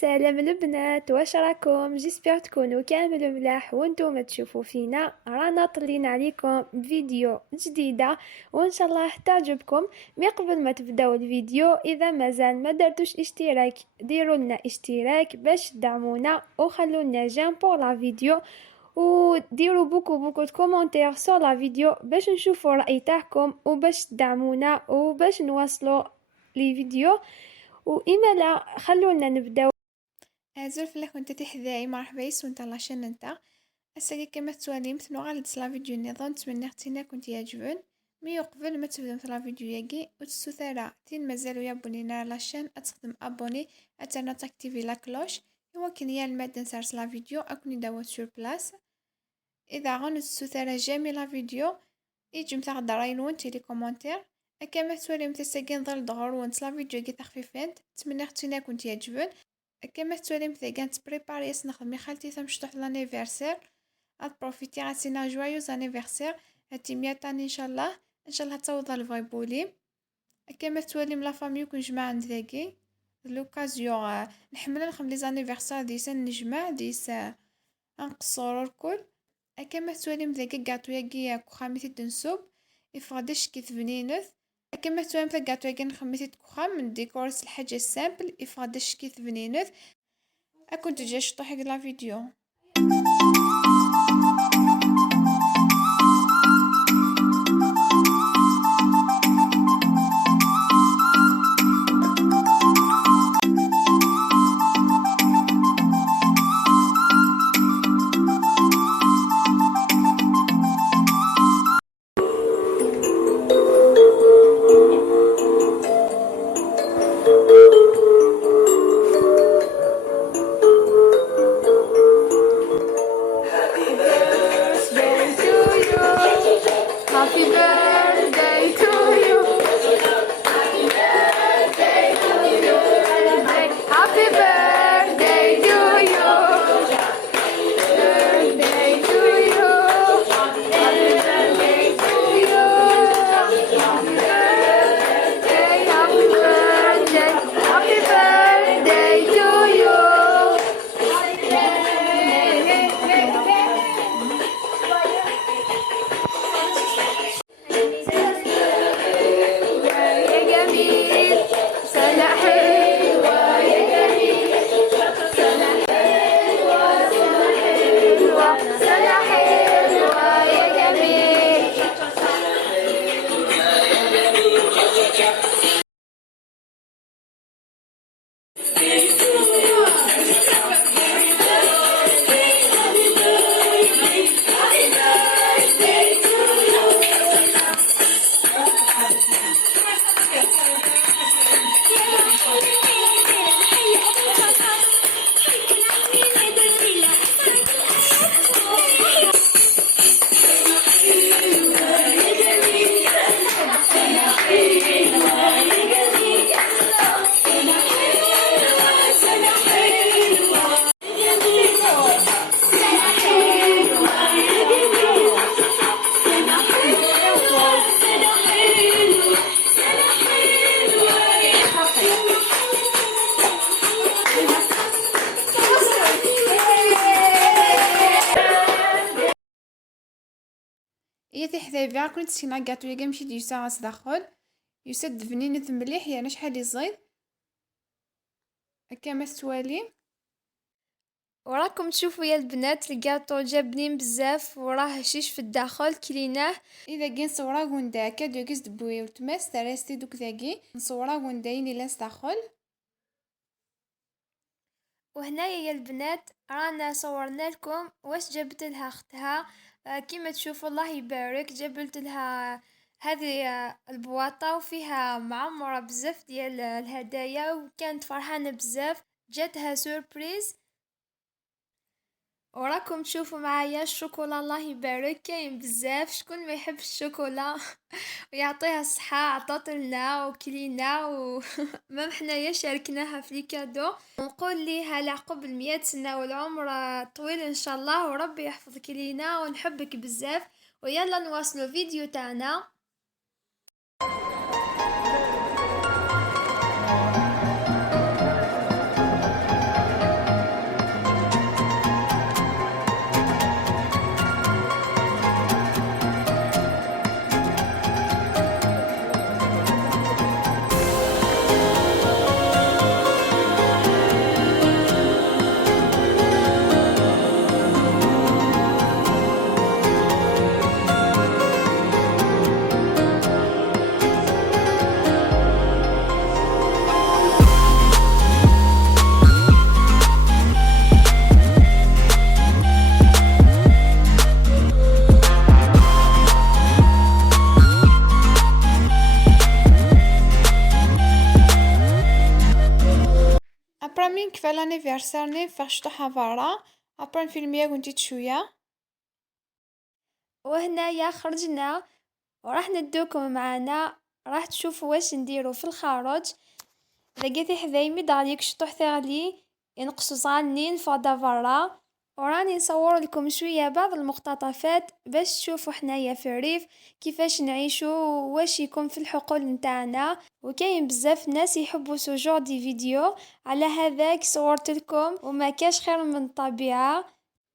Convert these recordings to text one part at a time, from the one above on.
سلام البنات، واش راكم؟ جيسبر تكونوا كامل ملاح وانتم تشوفوا فينا. رانا طلينا عليكم بفيديو جديده وان شاء الله تعجبكم. مي قبل ما تبداو الفيديو، اذا مازال ما درتوش اشتراك ديروا لنا اشتراك باش تدعمونا وخلونا جيم بور لا فيديو، وديروا بوكو د كومونتير سور لا فيديو باش نشوفوا الراي تاعكم وباش تدعمونا وباش نواصلوا لي فيديو. واما لا خلونا نبداو. زول فلا كنت تحذاي مرحبا يسون تاع لاشين نتا الساقي كما توالي مثل غالد لا فيديو نظام نتمنى اختينا كنت يعجبون مي قبل ما تبداو في لا فيديو ياكي وتسوثارا تين مازالوا يابونينا لاشين اتخدم ابوني اتانا تاكتيفي لا كلوش يمكن يا الماد نسارس لا فيديو اكوني داوت سور بلاس اذا غون تسوثارا جامي لا فيديو يجي متاع دراين وانت لي كومونتير كما توالي متساقين ضل دغور وانت لا فيديو ياكي تخفيفين تمنى اختينا كنت يعجبون كما توالي مثلا تبريباري نخدم خالتي تمشطح لانيفرسير بروفيتي عسينا جوايوز انيفرسير هاتي 100 عام ان شاء الله تعوض الفايبولي كما توالي ملا فامي وكون جماعة عند ذاكي لوكازيون نحمل نخدم لي زانيفرسير ديسا نجمع ديسا نقصر الكل كما توالي مذاكي كاطو ياكي كوخاميتي تنسوب يفغدش كي ثبنينث كما توالي مثلا كاطو ياكي نخميتي كوخام من ديكورس الحاجة السامبل يفغدش كي ثبنينث كنت جاي شطح لا فيديو. يا حذايبي كنت سينا كاطو يا مشيت يسا داخل يسد فنينة مليح يعني شحال يزيد هكا ما توالي. وراكم تشوفوا يا البنات الكاطو جاب بنين بزاف وراه هشيش في الداخل كليناه. اذا كي نصورا غوندا كادو كيس دبوي وتماس تراستي دوك ذاكي نصورا غونداين الى داخل. وهنايا يا البنات رانا صورنا لكم واش جبت لها اختها. كيما تشوفوا الله يبارك جبت لها هذه البواطة وفيها معمرة بزاف ديال الهدايا وكانت فرحانة بزاف، جاتها سوربريز. وراكم تشوفوا معايا الشوكولا الله يبارك كاين بزاف، شكون ما يحب الشوكولا ويعطيها الصحة عطات لنا وكلينا وما حنايا شاركناها في الكادو. ونقول ليها لعقب 100 سنة والعمر طويل ان شاء الله وربي يحفظك لينا ونحبك بزاف. ويلا نواصلوا فيديو تاعنا. ابرا من كفى لانيفيرسار ننفخ شطحها برا، ابرا نفيلميها كنتي شويه. وهنايا خرجنا وراح ندوكم معنا، راح تشوفوا واش نديرو في الخارج. لقيتي حذاي مداليك شطوح تغلي ينقصو صغالنين فوضى برا، وراني نصور لكم شويه بعض المقتطفات باش تشوفوا حنايا في الريف كيفاش نعيشو واش يكون في الحقول نتاعنا. وكاين بزاف ناس يحبوا سوجور دي فيديو، على هذاك صورت لكم وما كاش خير من الطبيعه،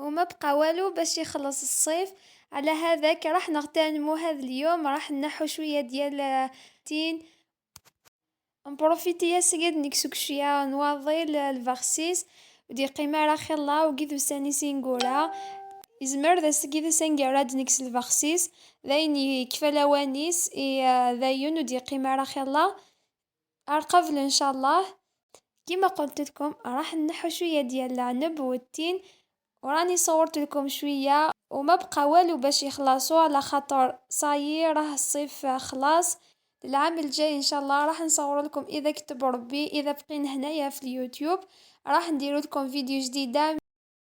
وما بقى والو باش يخلص الصيف. على هذاك راح نغتنمو هذا اليوم، راح نحو شويه ديال تين نبروفيتي يا سيد نكسوك شويه نواضي الفاكسيس ودي قيمه خلا وكيدو ساني سينغورا يزمر ذا سكيدو سانغاراد نكس الفاكسيس ذايني كفلاوانيس ذاين ودي قيمه خلا ارقفل ان شاء الله. كما قلت لكم راح نحو شويه ديال العنب والتين، وراني صورت لكم شويه وما بقى والو باش يخلصوا، على خاطر صايي راه الصيف خلاص. العام الجاي ان شاء الله راح نصور لكم اذا كتب ربي، اذا بقينا هنايا في اليوتيوب راح ندير لكم فيديو جديده.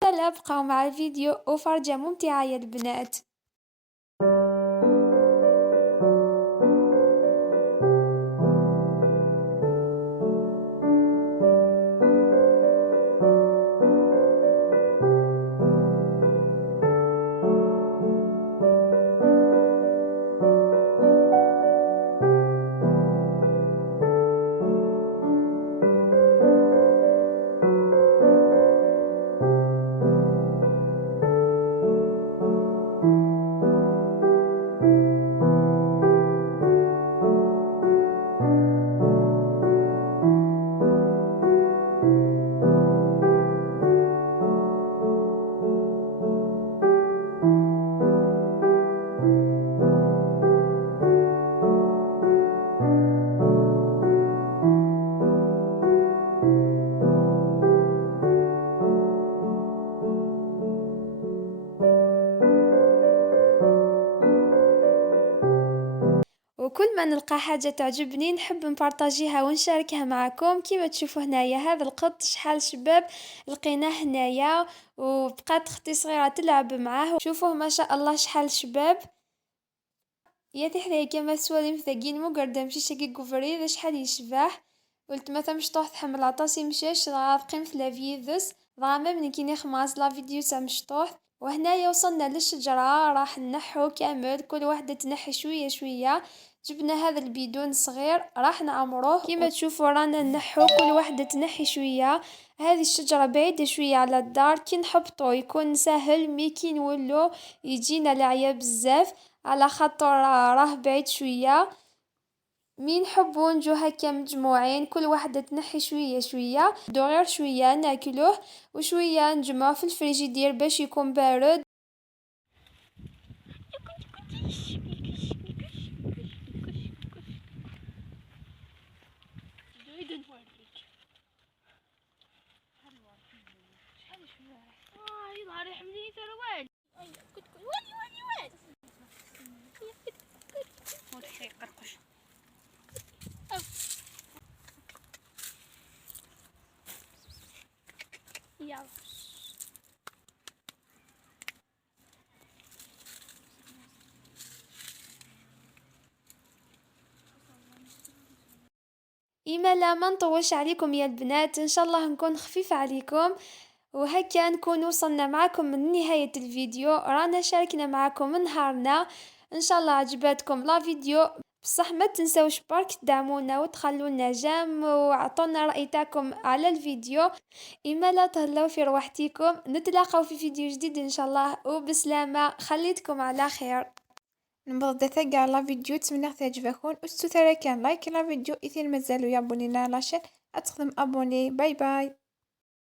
لا بقاو مع الفيديو وفرجه ممتعه يا البنات. وكل ما نلقى حاجة تعجبني نحب نبارطاجيها ونشاركها معكم. كيما تشوفوا هنايا هذا القط شحال شباب لقيناه هنايا، وبقات اختي صغيرة تلعب معاه. شوفوه ما شاء الله شحال شباب. يا تحذي كما سوالي مثاقين مو قردة مشي شاكي كوفري ذا شحال يشبح. قلت مثلا مش طوح تحمل عطاسي مشاش غاد قيم في لافيدوس ضامة من كيني خماس لا فيديو مش طوح. وهنايا وصلنا للشجرة راح نحو كامل، كل واحدة تنحي شوية شوية. جبنا هذا البيدون صغير راح نعمروه كيما تشوفوا رانا نحو كل واحدة تنحي شوية. هذه الشجرة بعيدة شوية على الدار، كي نحبطو يكون سهل، مي كي نولو يجينا العيا بزاف على خاطر راه بعيد شوية. مين نحبو نجو هكا مجموعين كل واحدة تنحي شوية شوية دو غير شوية ناكلوه وشوية نجمعوه في الفريجيدير باش يكون بارد. إما لا ما نطولش عليكم يا البنات، إن شاء الله نكون خفيفة عليكم، وهكا نكون وصلنا معكم من نهاية الفيديو. رانا شاركنا معكم نهارنا، إن شاء الله عجبتكم لا فيديو. بصح ما تنسوش برك تدعمونا وتخلونا جام وعطونا رأي تاعكم على الفيديو. إما لا تهلاو في روحتكم، نتلاقاو في فيديو جديد إن شاء الله وبسلامة. خليتكم على خير. نبغى ثقة على فيديو تمنى تعجبكم وستو كان لايك لا فيديو إثير مازالوا يابونينا لاشين أتخدم أبوني. باي باي.